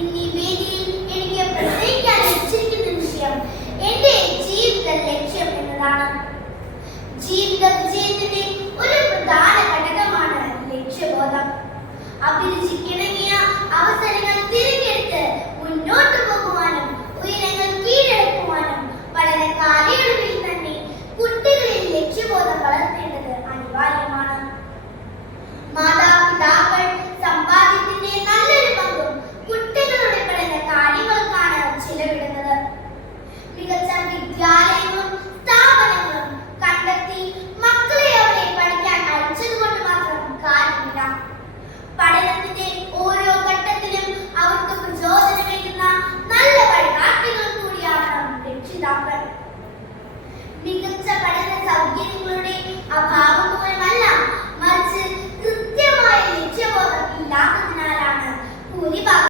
ഇന്ന് ഈ വേദിയിൽ എനിക്ക് പ്രസംഗിക്കാൻ ലഭിച്ചിരിക്കുന്ന വിഷയം എന്റെ ജീവിത ലക്ഷ്യം എന്നതാണ്. ജീവിത വിജയത്തിന്റെ ഒരു പ്രധാന ഘടകമാണ് ലക്ഷ്യബോധം. അഭിരുചിക്കിണങ്ങിയ അവസരങ്ങൾ